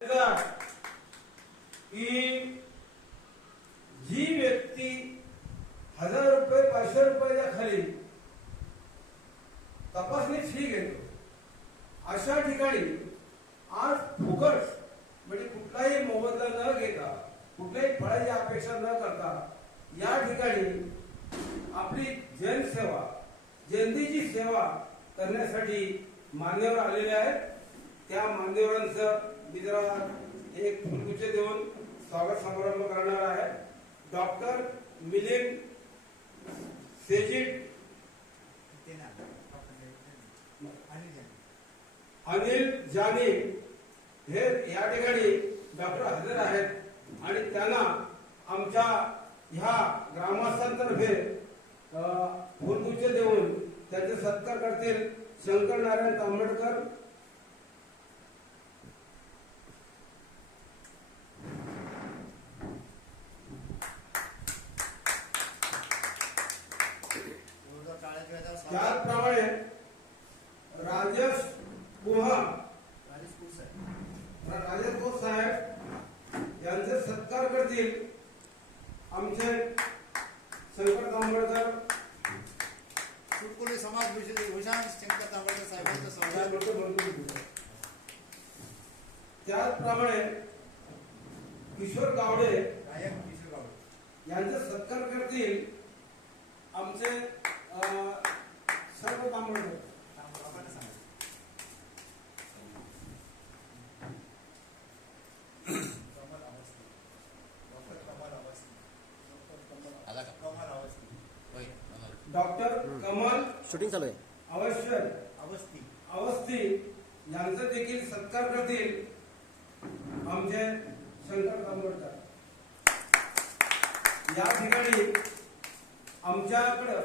की जी व्यक्ती 1000 रुपये 500 रुपयाच्या खाली तपासणी फी घेतो अशा ठिकाणी आज फुकट म्हणजे कुठलाही मोबदला न घेता कुठल्याही फळाची अपेक्षा न करता या ठिकाणी आपली जनसेवा जनतेची सेवा करण्यासाठी मान्यवर आलेले आहेत. त्या मान्यवरांचं मी जरा एक फुलगुच्छ देऊन स्वागत समारंभ करणार आहे. डॉक्टर मिलिंद सेजिट, अनिल जानी हे या ठिकाणी डॉक्टर हजर आहेत आणि त्यांना आमच्या ह्या ग्रामस्थांतर्फे फुलगुच्छ देऊन त्यांचे सत्कार करतील शंकर नारायण तांबडकर. त्याचप्रमाणे राजेश कुह साहेब यांचे सत्कार करतील आमचे शंकर तांबडकर. सुटकुले समाज भूषण शंकर तांबडकर साहेबांचं स्वागत. त्याचप्रमाणे किशोर गावडे गायक किशोर गावडे यांचे सत्कार करतील आमचे सर्व तांबडकर. डॉक्टर कमल शूटिंग चालू आहे अवस्थी यांचा देखील सत्कार करतील आमचे शंकर तांबडकर. या ठिकाणी आमच्याकडं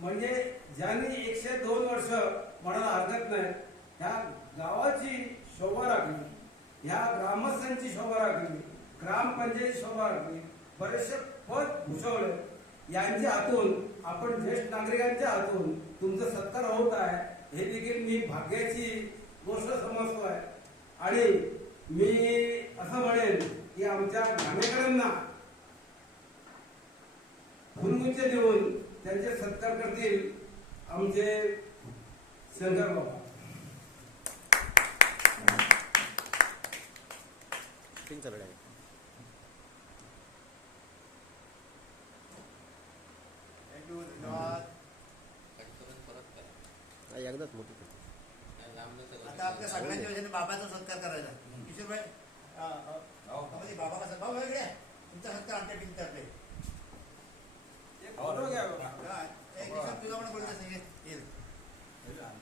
म्हणजे ज्यांनी 102 वर्ष म्हणायला हरकत नाही ह्या गावाची शोभा राखली, ह्या ग्रामस्थांची शोभा राखली, ग्रामपंचायत शोभा राखली, बरेचसे पद भूषवले. यांच्या हातून आपण ज्येष्ठ नागरिकांच्या हातून तुमचा सत्कार होत आहे हे देखील मी भाग्याची गोष्ट समजतो आहे. आणि मी असं म्हणेन की आमच्या ठाणेकरांना फुलगुच्छ देऊन त्यांचे सत्कार करतील आमचे शंकर बाबा. शूटिंग चालू आहे. एकदाच मोठी आता आपल्या सगळ्यांच्या वतीने बाबाचा सत्कार करायचा. किशोरभाई बाबा कसा भाऊ वेगळे तुमचा सत्कार आमच्या टीम तर्फे किशोर तुझा पण बोलतो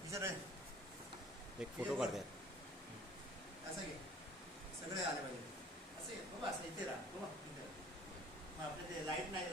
किशोर एक फोटो काढते असं घे सगळे आले पाहिजे. असं बाबा असं इथे राहा बाबा आपल्या ते लाईट नाही.